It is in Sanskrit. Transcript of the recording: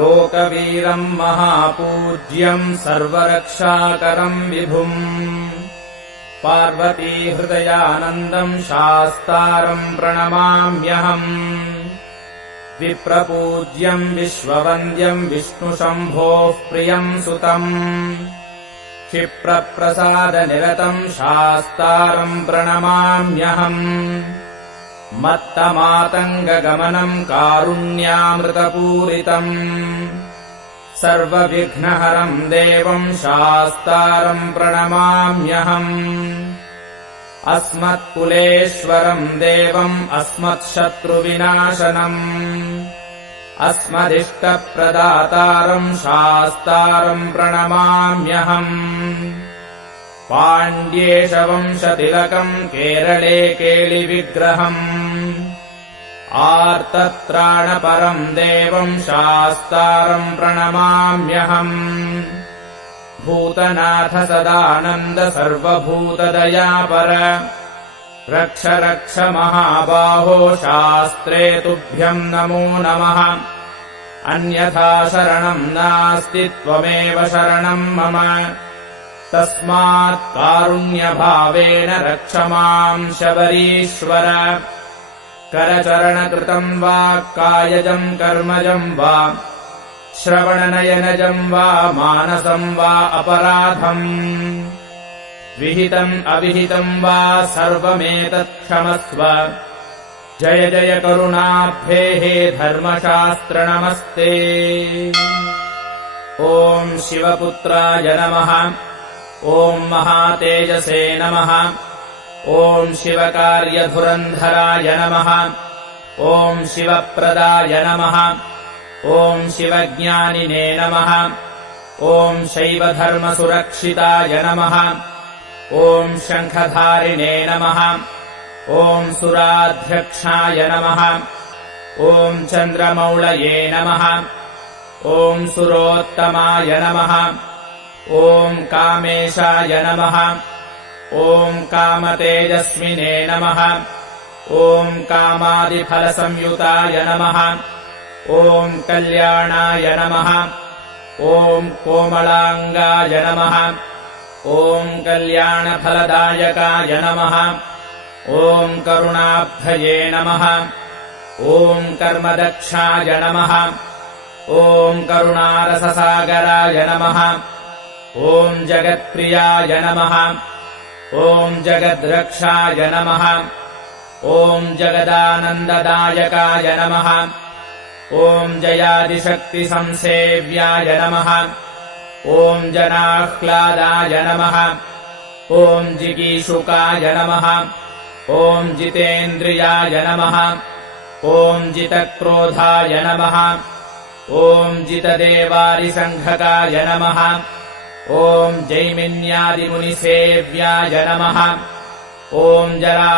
लोकवीरम् महापूज्यम् सर्वरक्षाकरम् विभुम् पार्वतीहृदयानन्दम् शास्तारम् प्रणमाम्यहम् विप्रपूज्यम् विश्ववन्द्यम् विष्णुशम्भोः प्रियम् सुतम् क्षिप्रप्रसादनिरतम् शास्तारम् प्रणमाम्यहम् मत्तमातङ्गगमनम् कारुण्यामृतपूरितम् सर्वविघ्नहरम् देवम् शास्तारम् प्रणमाम्यहम् अस्मत्कुलेश्वरम् देवम् अस्मत्शत्रुविनाशनम् अस्मदिष्टप्रदातारम् शास्तारम् प्रणमाम्यहम् पाण्ड्येशवंशतिलकम् केरळे केलिविग्रहम् आर्तत्राणपरम् देवम् शास्तारम् प्रणमाम्यहम् भूतनाथ सदानन्द सर्वभूतदयापर रक्ष रक्ष महाबाहो शास्त्रे तुभ्यम् नमो नमः अन्यथा शरणम् नास्ति त्वमेव शरणम् मम तस्मात् कारुण्यभावेन रक्ष माम् शबरीश्वर करचरणकृतम् वा कायजम् कर्मजम् वा श्रवणनयनजम् वा मानसम् वा अपराधम् विहितम् अविहितम् वा सर्वमेतत्क्षमस्व जय जय करुणाब्धे हे धर्मशास्त्र नमस्ते। ॐ शिवपुत्राय नमः। ॐ महातेजसे नमः। ॐ शिवकार्यधुरन्धराय नमः। ॐ शिवप्रदाय नमः। ॐ शिवज्ञानिने नमः। ॐ शैवधर्मसुरक्षिताय नमः। ॐ शङ्खधारिणे नमः। ॐ सुराध्यक्षाय नमः। ॐ चन्द्रमौळये नमः। ॐ सुरोत्तमाय नमः। ॐ कामेशाय नमः। ॐ कामतेजस्विने नमः। ॐ कामादिफलसंयुताय नमः। ॐ कल्याणाय नमः। ॐ कोमलाङ्गाय नमः। ॐ कल्याणफलदायकाय नमः। ॐ करुणाब्धये नमः। ॐ कर्मदक्षाय नमः। ॐ करुणारससागराय नमः। ॐ जगत्प्रियाय नमः। ॐ जगद्रक्षाय नमः। ॐ जगदानन्ददायकाय नमः। ॐ जयादिशक्तिसंसेव्याय नमः। ॐ जनाह्लादाय नमः। ॐ जिगीषुकाय नमः। ॐ जितेन्द्रियाय नमः। ॐ जितक्रोधाय नमः। ॐ जितदेवारिसङ्घकाय नमः। ॐ जैमिन्यादिमुनिसेव्याय नमः। ॐ जरा